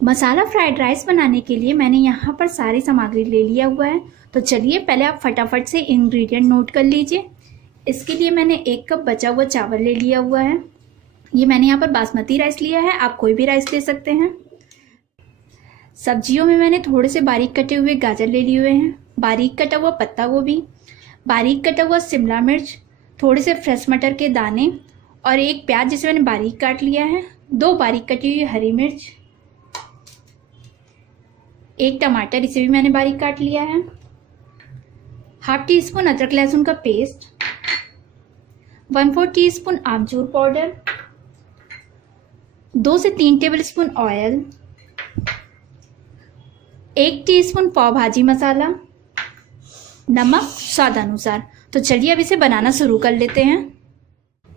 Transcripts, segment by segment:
मसाला fried rice बनाने के लिए मैंने यहाँ पर सारी सामग्री ले लिया हुआ है। तो चलिए पहले आप फटाफट से इंग्रेडिएंट नोट कर लीजिए। इसके लिए मैंने 1 कप बचा हुआ चावल ले लिया हुआ है। ये मैंने यहाँ पर बासमती राइस लिया है, आप कोई भी राइस ले सकते हैं। सब्जियों में मैंने थोड़े से बारीक कटे हुए गाजर ले लिए हुए हैं, बारीक कटा हुआ पत्ता गोभी, बारीक कटा हुआ शिमला मिर्च, थोड़े से फ्रेश मटर के दाने और एक प्याज जिसे मैंने बारीक काट लिया है, 2 बारीक कटी हुई हरी मिर्च, 1 टमाटर, इसे भी मैंने बारीक काट लिया है, ½ टीस्पून अदरक लहसुन का पेस्ट, 1/4 टीस्पून आमचूर पाउडर, 2 से 3 टेबलस्पून ऑयल, 1 टीस्पून पाव भाजी मसाला, नमक स्वाद अनुसार। तो चलिए अब इसे बनाना शुरू कर लेते हैं।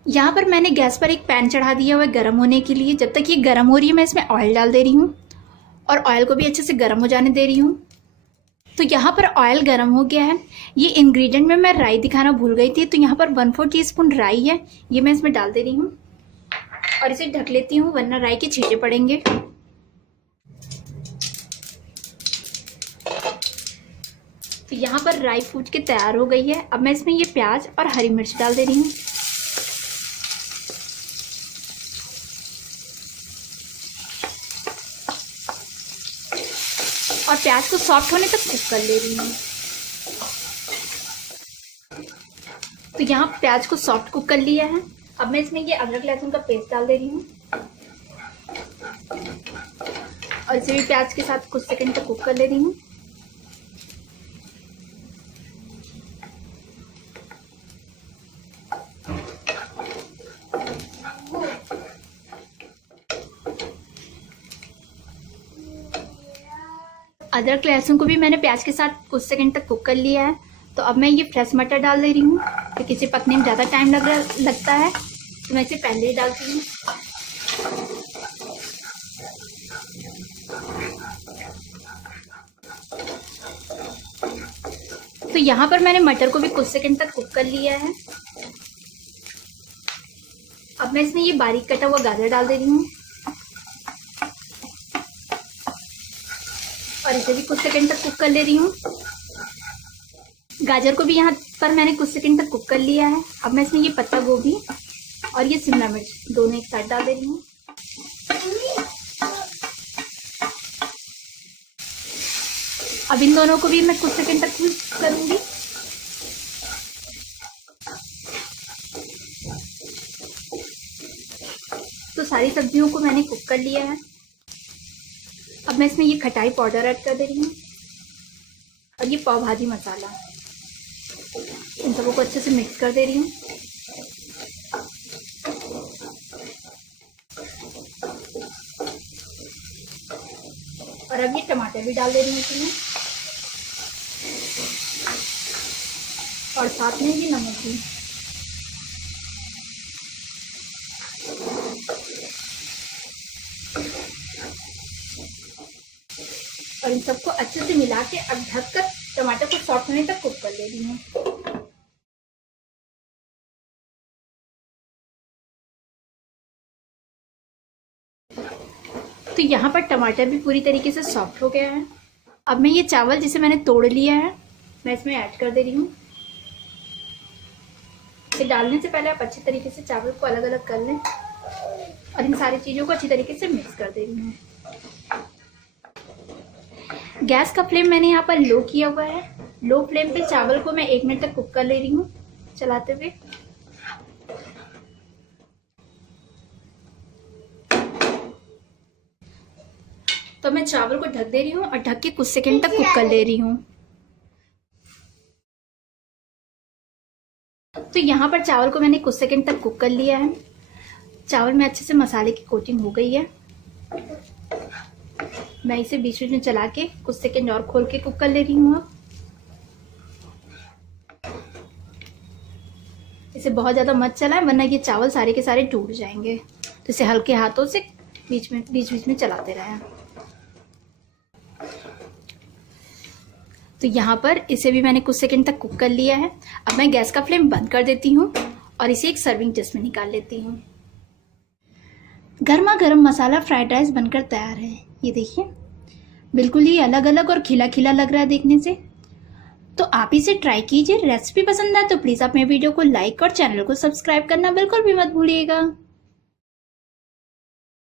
यहाँ पर मैंने गैस पर एक पैन चढ़ा दिया हुआ है गर्म होने के लिए। जब तक ये गर्म हो रही है मैं इसमें ऑयल डाल दे रही हूँ और ऑयल को भी अच्छे से गर्म हो जाने दे रही हूँ। तो यहाँ पर ऑयल गर्म हो गया है। ये इंग्रेडिएंट में मैं राई दिखाना भूल गई थी, तो यहाँ पर 1/4 टीस्पून राई है, ये मैं इसमें डाल दे रही हूँ और इसे ढक लेती हूँ वरना राई के छींटे पड़ेंगे। तो यहाँ पर राई फूट के तैयार हो गई है। अब मैं इसमें ये प्याज और हरी मिर्च डाल दे रही हूँ। और प्याज को सॉफ्ट होने तक कुक कर ले रही हूँ। तो यहाँ प्याज को सॉफ्ट कुक कर लिया है। अब मैं इसमें ये अदरक लहसुन का पेस्ट डाल दे रही हूँ और इसे भी प्याज के साथ कुछ सेकंड तक कुक कर ले रही हूँ। अदरक लहसुन को भी मैंने प्याज के साथ कुछ सेकंड तक कुक कर लिया है। तो अब मैं ये फ्रेश मटर डाल दे रही हूँ। तो किसी पकने में ज़्यादा टाइम लगता है तो मैं इसे पहले ही डालती हूँ। तो यहाँ पर मैंने मटर को भी कुछ सेकंड तक कुक कर लिया है। अब मैं इसमें ये बारीक कटा हुआ गाजर डाल दे रही हूँ और इसे भी कुछ सेकंड तक कुक कर ले रही हूँ। गाजर को भी यहाँ पर मैंने कुछ सेकंड तक कुक कर लिया है। अब मैं इसमें ये पत्ता गोभी और ये शिमला मिर्च दोनों एक साथ डाल दे रही हूँ। अब इन दोनों को भी मैं कुछ सेकंड तक कुक करूंगी। तो सारी सब्जियों को मैंने कुक कर लिया है। अब मैं इसमें ये खटाई पाउडर ऐड कर दे रही हूँ और ये पाव भाजी मसाला, इन सबों को अच्छे से मिक्स कर दे रही हूँ। और अब ये टमाटर भी डाल दे रही हूँ इसमें और साथ में ये नमक भी। और इन सबको अच्छे से मिला के अब ढककर टमाटर को सॉफ्ट होने तक कुक कर ले रही हूँ। तो यहाँ पर टमाटर भी पूरी तरीके से सॉफ्ट हो गया है। अब मैं ये चावल जिसे मैंने तोड़ लिया है मैं इसमें ऐड कर दे रही हूँ। इसे डालने से पहले आप अच्छे तरीके से चावल को अलग अलग कर लें और इन सारी चीज़ों को अच्छी तरीके से मिक्स कर दे रही हूँ। गैस का फ्लेम मैंने यहाँ पर लो किया हुआ है। लो फ्लेम पे चावल को मैं 1 मिनट तक कुक कर ले रही हूँ चलाते हुए। तो मैं चावल को ढक दे रही हूँ और ढक के कुछ सेकंड तक कुक कर ले रही हूँ। तो यहाँ पर चावल को मैंने कुछ सेकंड तक कुक कर लिया है। चावल में अच्छे से मसाले की कोटिंग हो गई है। मैं इसे बीच बीच में चला के कुछ सेकंड और खोल के कुक कर ले रही हूँ। अब इसे बहुत ज़्यादा मत चलाएं वरना ये चावल सारे के सारे टूट जाएंगे। तो इसे हल्के हाथों से बीच बीच में चलाते रहें। तो यहाँ पर इसे भी मैंने कुछ सेकंड तक कुक कर लिया है। अब मैं गैस का फ्लेम बंद कर देती हूँ और इसे एक सर्विंग डिश में निकाल लेती हूँ। गर्मा गर्म मसाला फ्राइड राइस बनकर तैयार है। ये देखिए बिल्कुल ही अलग अलग और खिला खिला लग रहा है देखने से। तो आप इसे ट्राई कीजिए। रेसिपी पसंद आए तो प्लीज़ आप मेरे वीडियो को लाइक और चैनल को सब्सक्राइब करना बिल्कुल भी मत भूलिएगा।